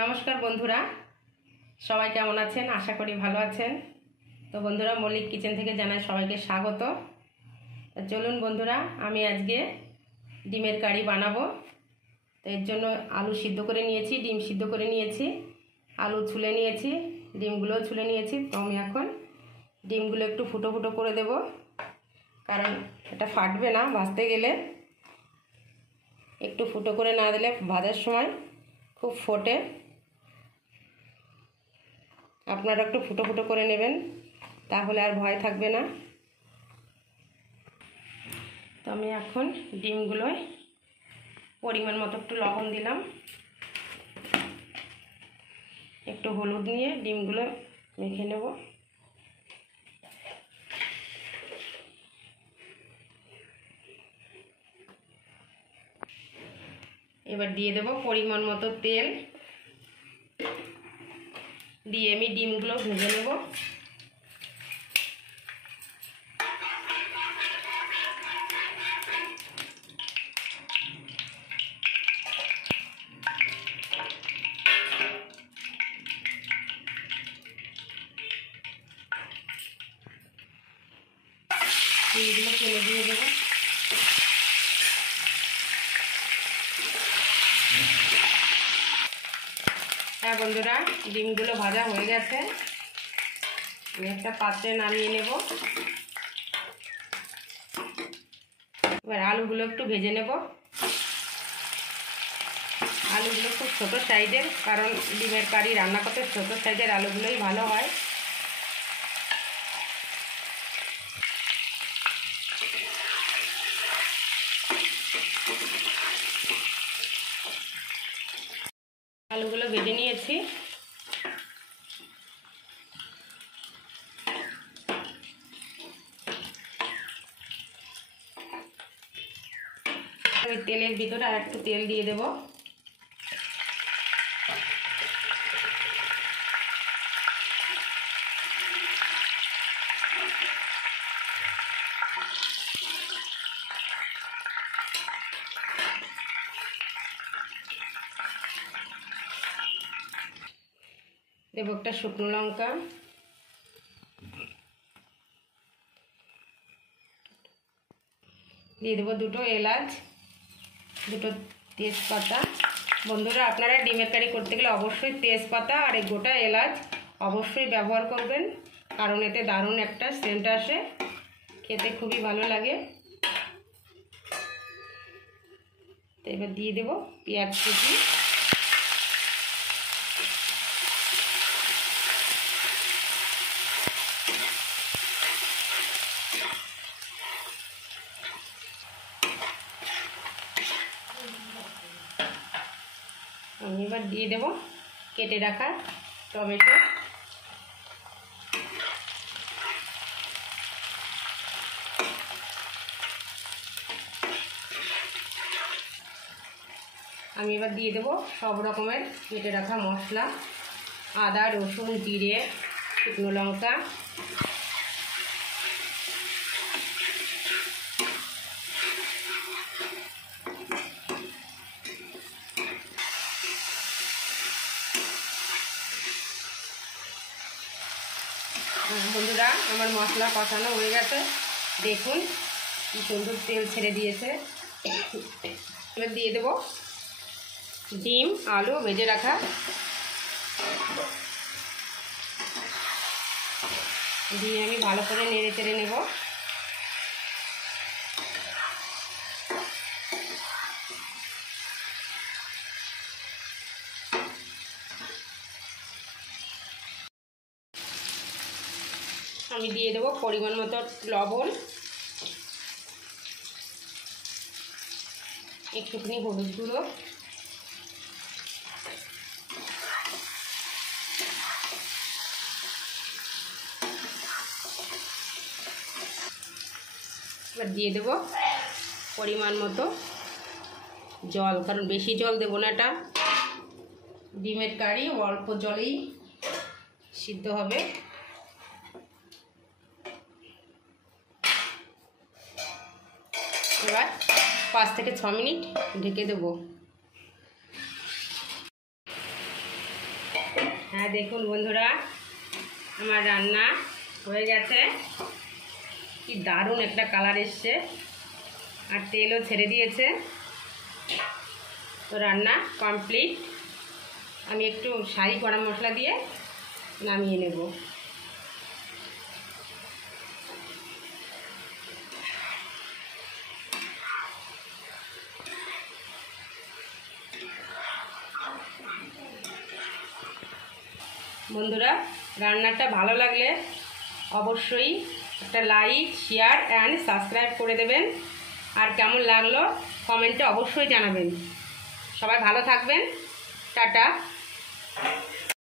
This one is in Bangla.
নমস্কার বন্ধুরা, সবাই কেমন আছেন? আশা করি ভালো আছেন। তো বন্ধুরা, মল্লিক কিচেন থেকে জানাই সবাইকে স্বাগত। চলুন বন্ধুরা, আমি আজকে ডিমের কারি বানাবো। তো এর জন্য আলু সিদ্ধ করে নিয়েছি, ডিম সিদ্ধ করে নিয়েছি, আলু ছুলে নিয়েছি, ডিমগুলোও ছুলে নিয়েছি। তো আমি এখন ডিমগুলো একটু ফুটো ফুটো করে দেব, কারণ এটা ফাটবে না ভাজতে গেলে। একটু ফুটো করে না দিলে ভাজার সময় খুব ফোটে। আপনারা একটু ফুটো ফুটো করে নেবেন, তাহলে আর ভয় থাকবে না। তো আমি এখন ডিমগুলোয় পরিমাণ মতো একটু লবণ দিলাম, একটু হলুদ নিয়ে ডিমগুলো মেখে নেব। এবার দিয়ে দেব পরিমাণ মতো তেল, দিয়ে আমি ডিমগুলো ভেজে নেব। ডিমগুলো তেলে দিয়ে দেবো। হ্যাঁ বন্ধুরা, ডিমগুলো ভাজা হয়ে গেছে। আমি একটা পাত্রে নামিয়ে নেব। এবার আলুগুলো একটু ভেজে নেব। আলুগুলো খুব ছোটো সাইজের, কারণ ডিমের কারি রান্না করতে ছোটো সাইজের আলুগুলোই ভালো হয়। আলুগুলো ভেজে নিয়েছি। ওই তেলের ভিতরে আর একটু তেল দিয়ে দেব। দেব একটা শুকনো লঙ্কা, দিয়ে দেবো দুটো এলাচ, দুটো তেজপাতা। বন্ধুরা, আপনারা ডিমের কারি করতে গেলে অবশ্যই তেজপাতা আর এই গোটা এলাচ অবশ্যই ব্যবহার করবেন, কারণ এতে দারুণ একটা সেন্ট আসে, খেতে খুবই ভালো লাগে। তো এবার দিয়ে দেবো পেঁয়াজ কুচি, আমি এবার দিয়ে দেবো কেটে রাখা টমেটো। আমি এবার দিয়ে দেবো সব রকমের কেটে রাখা মশলা, আদা, রসুন, জিরে, শুকনো লঙ্কা। বন্ধুরা, আমার মশলা কষানো হয়ে গেছে, দেখুন কি সুন্দর তেল ছেড়ে দিয়েছে। এবার দিয়ে দেবো ডিম আলু ভেজে রাখা, দিয়ে আমি ভালো করে নেড়ে চেড়ে নেব। আমি দিয়ে দেবো পরিমাণ মতো লবণ, একটুখানি হলুদ গুঁড়ো, এবার দিয়ে দেবো পরিমাণ মতো জল, কারণ বেশি জল দেবো না, এটা ডিমের কারি অল্প জলেই সিদ্ধ হবে। এবার 5 থেকে 6 মিনিট ঢেকে দেবো। দেখুন বন্ধুরা, আমার রান্না হয়ে গেছে। কি দারুণ একটা কালার এসছে, আর তেলও ছেড়ে দিয়েছে। তো রান্না কমপ্লিট। আমি একটু শাহি গরম মশলা দিয়ে নামিয়ে নেব। বন্ধুরা, রান্নাটা ভালো লাগলে অবশ্যই একটা লাইক, শেয়ার অ্যান্ড সাবস্ক্রাইব করে দেবেন। আর কেমন লাগলো কমেন্টে অবশ্যই জানাবেন। সবাই ভালো থাকবেন। টাটা।